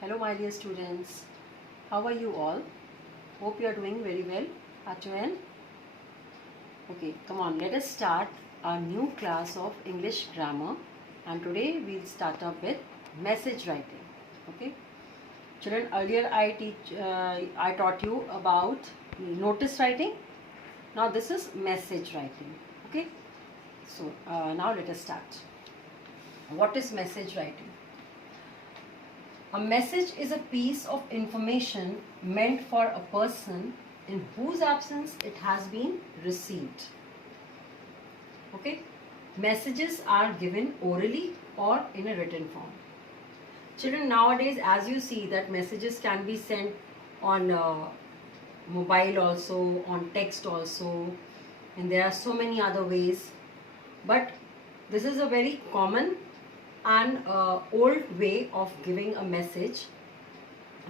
Hello my dear students, how are you all? Hope you are doing very well at your end. Okay, come on, let us start our new class of English grammar, and today we'll start up with message writing. Okay, children, earlier I taught you about notice writing. Now this is message writing. Okay, so now let us start. What is message writing? A message is a piece of information meant for a person in whose absence it has been received. Okay? Messages are given orally or in a written form. Children, nowadays, as you see, that messages can be sent on mobile also, on text also, and there are so many other ways. But this is a very common and old way of giving a message,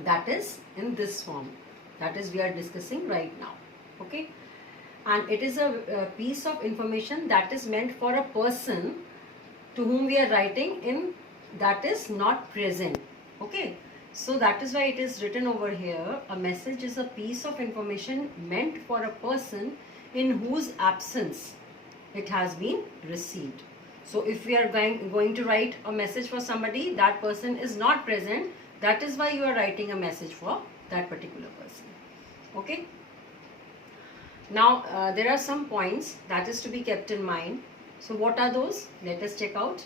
that is in this form, that is we are discussing right now. Okay, and it is a piece of information that is meant for a person to whom we are writing in, that is not present. Okay, so that is why it is written over here, a message is a piece of information meant for a person in whose absence it has been received. So if we are going to write a message for somebody, that person is not present, that is why you are writing a message for that particular person. Okay. Now there are some points that is to be kept in mind. So what are those? Let us check out.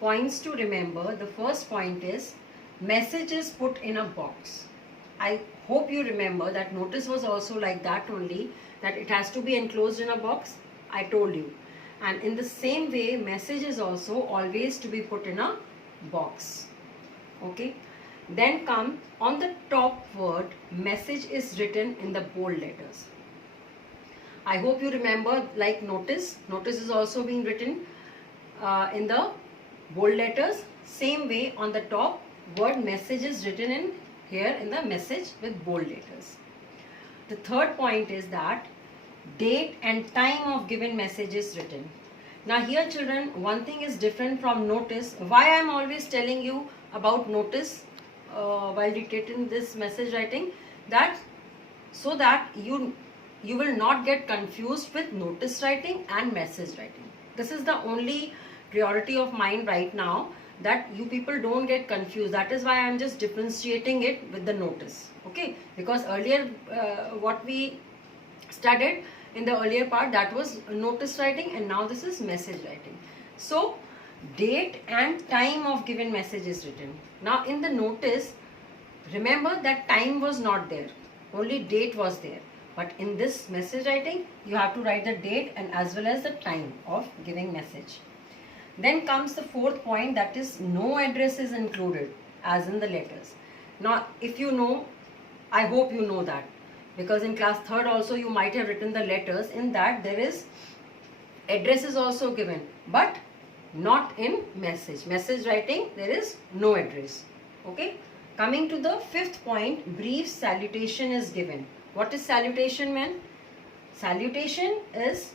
Points to remember. The first point is message is put in a box. I hope you remember that notice was also like that only, that it has to be enclosed in a box. I told you. And in the same way, message is also always to be put in a box. Okay. Then come on the top word, message is written in the bold letters. I hope you remember, like notice. Notice is also being written in the bold letters. Same way on the top word message is written in here in the message with bold letters. The third point is that date and time of given message is written. Now here children, one thing is different from notice. Why I am always telling you about notice while dictating this message writing, that so that you will not get confused with notice writing and message writing. This is the only priority of mine right now, that you people don't get confused. That is why I am just differentiating it with the notice. Okay, because earlier what we studied in the earlier part, that was notice writing, and now this is message writing. So date and time of given message is written. Now in the notice, remember that time was not there, only date was there. But in this message writing, you have to write the date and as well as the time of giving message. Then comes the fourth point, that is no address is included as in the letters. Now if you know, I hope you know that, because in class 3rd also you might have written the letters. In that there is address is also given, but not in message. Message writing there is no address. Okay. Coming to the fifth point, brief salutation is given. What is salutation mean? Salutation is,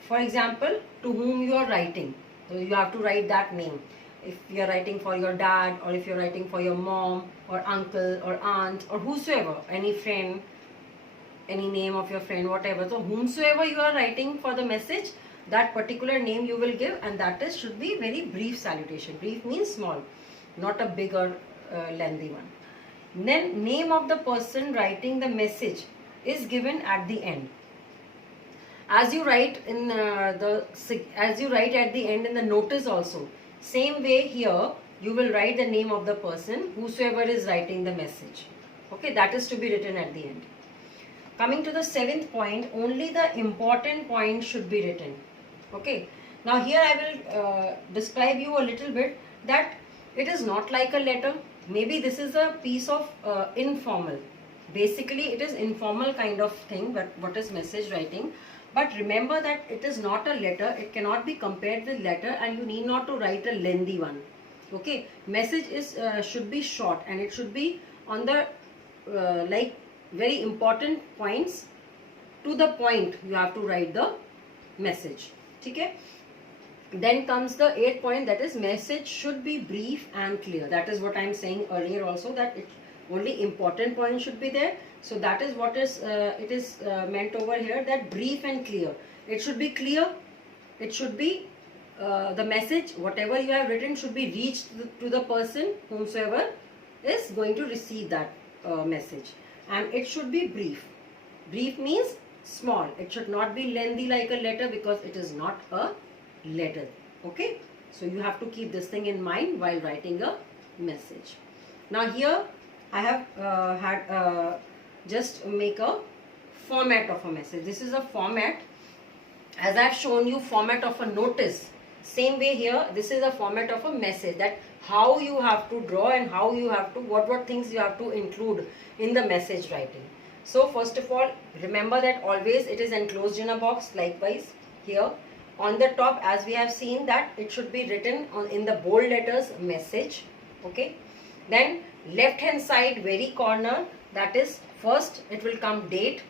for example, to whom you are writing. So you have to write that name. If you are writing for your dad, or if you are writing for your mom or uncle or aunt or whosoever, any friend, any name of your friend, whatever. So whomsoever you are writing for the message, that particular name you will give, and that is should be very brief salutation. Brief means small, not a big or lengthy one. Then name of the person writing the message is given at the end. As you write in as you write at the end in the notice also, same way here you will write the name of the person whosoever is writing the message. Okay, that is to be written at the end. Coming to the seventh point, only the important point should be written. Okay, now here I will describe you a little bit that it is not like a letter. Maybe this is a piece of informal. Basically it is informal kind of thing, but what is message writing? But remember that it is not a letter, it cannot be compared with letter, and you need not to write a lengthy one. Okay, message is should be short, and it should be on the like very important points, to the point you have to write the message. Okay. Then comes the 8th point, that is message should be brief and clear. That is what I am saying earlier also, that it only important points should be there. So that is what is it is meant over here, that brief and clear. It should be clear. It should be the message, whatever you have written, should be reached to the person whomsoever is going to receive that message. And it should be brief. Brief means small. It should not be lengthy like a letter, because it is not a letter. Okay, so you have to keep this thing in mind while writing a message. Now here I have had just make a format of a message. This is a format, as I have shown you, format of a notice. Same way here, this is a format of a message, that how you have to draw and how you have to, what things you have to include in the message writing. So first of all, remember that always it is enclosed in a box. Likewise here on the top, as we have seen, that it should be written in the bold letters, message. Okay, then left hand side very corner, that is first it will come date,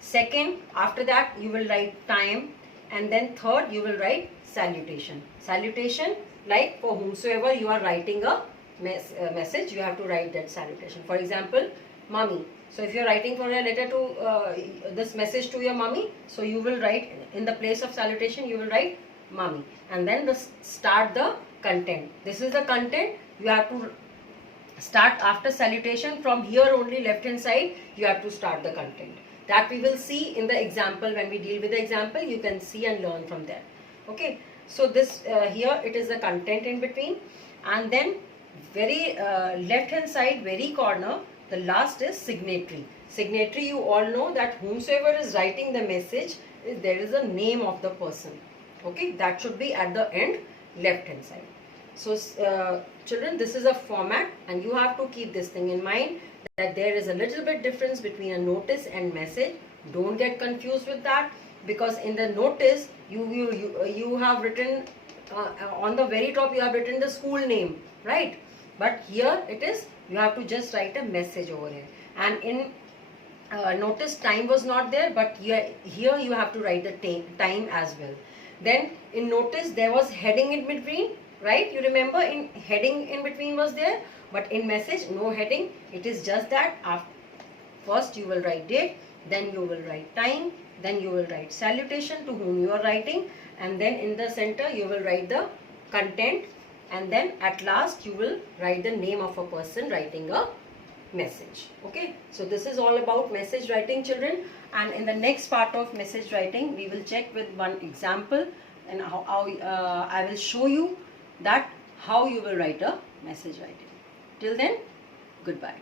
second after that you will write time, and then third you will write salutation. Salutation, like for whomsoever you are writing a message, you have to write that salutation. For example, mommy. So if you are writing for a letter to this message to your mommy, so you will write in the place of salutation, you will write mommy, and then start the content. This is the content. You have to start after salutation. From here only, left hand side, you have to start the content. That we will see in the example. When we deal with the example, you can see and learn from there. Okay, so this here it is the content in between, and then very left hand side very corner, the last is signatory. Signatory, you all know that whomsoever is writing the message, there is a name of the person. Okay, that should be at the end, left hand side. So children, this is a format, and you have to keep this thing in mind, that there is a little bit difference between a notice and message. Don't get confused with that, because in the notice you have written on the very top, you have written the school name, right? But here it is, you have to just write a message over here. And in notice, time was not there, but here you have to write the time as well. Then in notice there was heading in between, right? You remember, in heading in between was there, but in message no heading. It is just that first you will write date, then you will write time, then you will write salutation to whom you are writing, and then in the center you will write the content, and then at last you will write the name of a person writing a message. Okay, so this is all about message writing, children, and in the next part of message writing we will check with one example, and how I will show you that how you will write a message writing. Till then, goodbye.